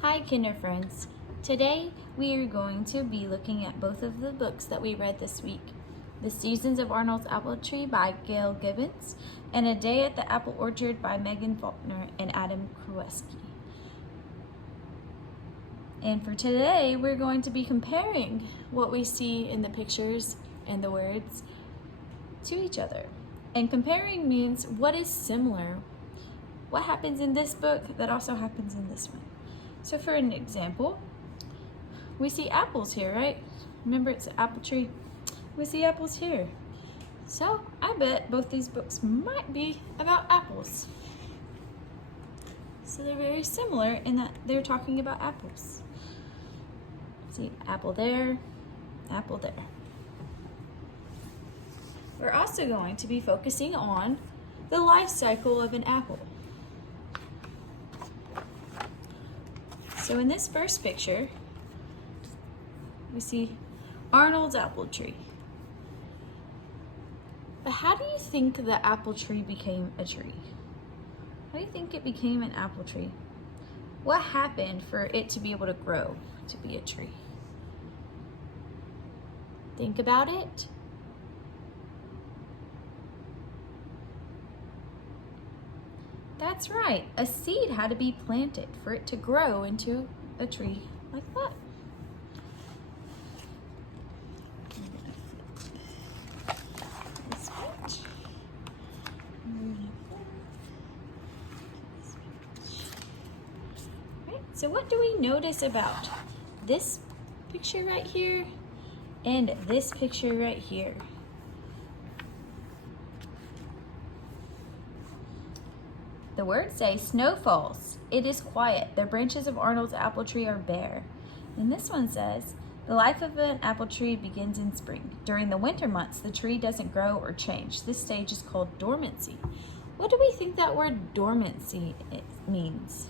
Hi Kinder friends. Today we are going to be looking at both of the books that we read this week. The Seasons of Arnold's Apple Tree by Gail Gibbons and A Day at the Apple Orchard by Megan Faulkner and Adam Krewski. And for today we're going to be comparing what we see in the pictures and the words to each other. And comparing means what is similar. What happens in this book that also happens in this one. So for an example, we see apples here, right? Remember it's an apple tree? We see apples here. So I bet both these books might be about apples. So they're very similar in that they're talking about apples. See, apple there, apple there. We're also going to be focusing on the life cycle of an apple. So in this first picture, we see Arnold's apple tree. But how do you think the apple tree became a tree? How do you think it became an apple tree? What happened for it to be able to grow to be a tree? Think about it. That's right, a seed had to be planted for it to grow into a tree like that. Right, so what do we notice about this picture right here and this picture right here? The words say, snow falls, it is quiet, the branches of Arnold's apple tree are bare. And this one says, the life of an apple tree begins in spring. During the winter months, the tree doesn't grow or change. This stage is called dormancy. What do we think that word dormancy means?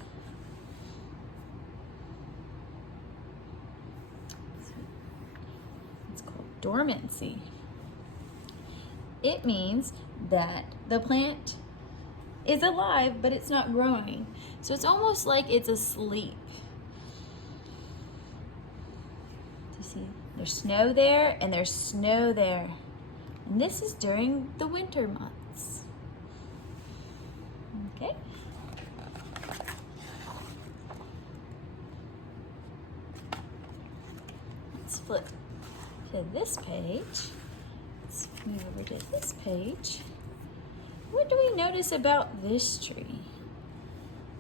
It's called dormancy. It means that the plant is alive, but it's not growing. So it's almost like it's asleep. You see, there's snow there and there's snow there. And this is during the winter months. Okay. Let's flip to this page. Let's move over to this page. What do we notice about this tree?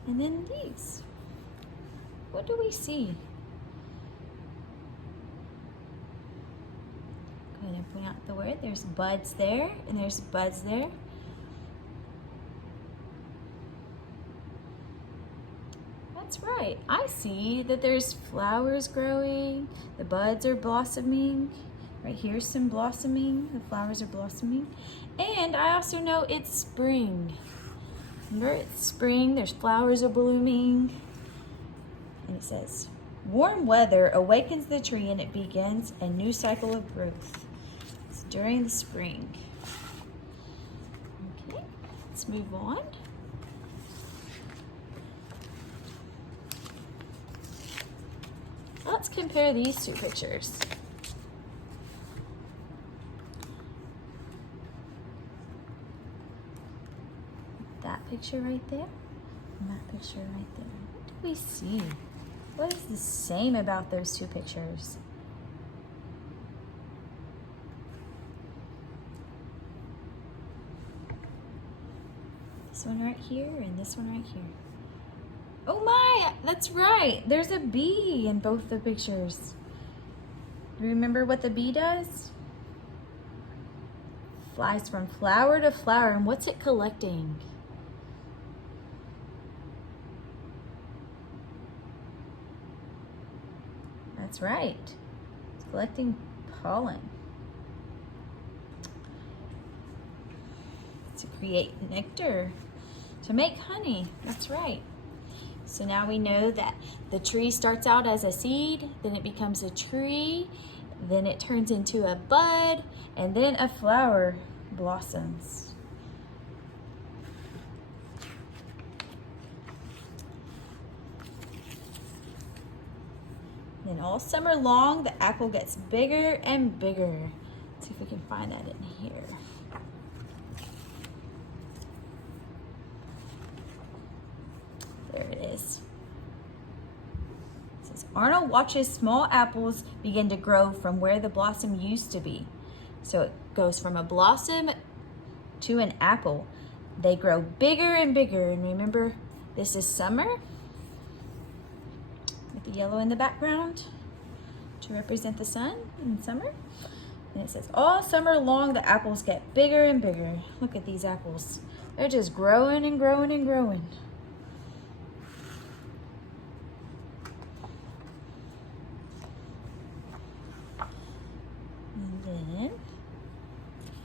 And then these. What do we see? Go ahead and point out the word. There's buds there, and there's buds there. That's right. I see that there's flowers growing. The buds are blossoming. Right here's some blossoming. The flowers are blossoming. And I also know it's spring. Remember, it's spring, there's flowers are blooming. And it says, warm weather awakens the tree and it begins a new cycle of growth. It's during the spring. Okay, let's move on. Let's compare these two pictures. That picture right there and that picture right there. What do we see? What is the same about those two pictures? This one right here and this one right here. Oh my, that's right. There's a bee in both the pictures. Do you remember what the bee does? Flies from flower to flower, and what's it collecting? That's right. It's collecting pollen to create nectar, to make honey. That's right. So now we know that the tree starts out as a seed, then it becomes a tree, then it turns into a bud, and then a flower blossoms. Then all summer long, the apple gets bigger and bigger. Let's see if we can find that in here. There it is. It says, Arnold watches small apples begin to grow from where the blossom used to be. So it goes from a blossom to an apple. They grow bigger and bigger. And remember, this is summer with the yellow in the background to represent the sun in summer. And it says, all summer long, the apples get bigger and bigger. Look at these apples. They're just growing and growing and growing. And then,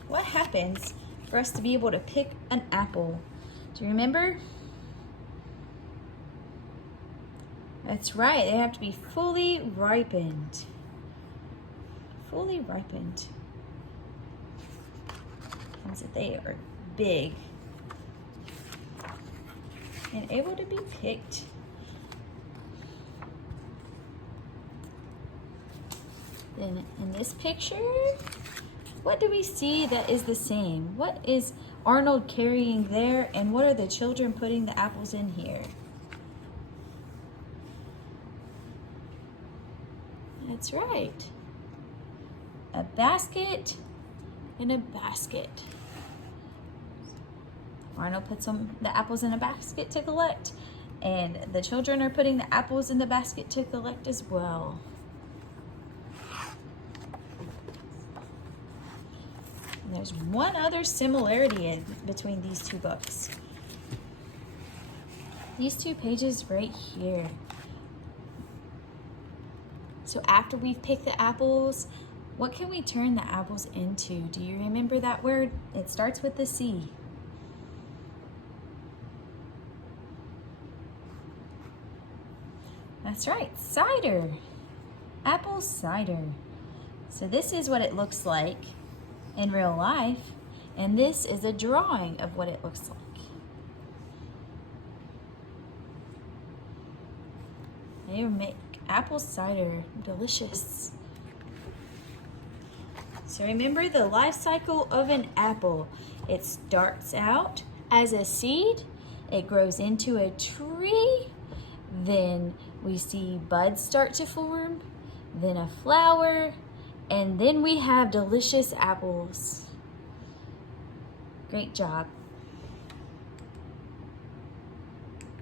what happens for us to be able to pick an apple? Do you remember? That's right, they have to be fully ripened. Fully ripened. Means that they are big and able to be picked. Then in this picture, what do we see that is the same? What is Arnold carrying there, and what are the children putting the apples in here? That's right. A basket and a basket. Arnold puts the apples in a basket to collect, and the children are putting the apples in the basket to collect as well. And there's one other similarity between these two books. These two pages right here. So after we've picked the apples, what can we turn the apples into? Do you remember that word? It starts with the C. That's right, cider. Apple cider. So this is what it looks like in real life, and this is a drawing of what it looks like. They make apple cider delicious. So remember the life cycle of an apple. It starts out as a seed, it grows into a tree, then we see buds start to form, then a flower, and then we have delicious apples. Great job.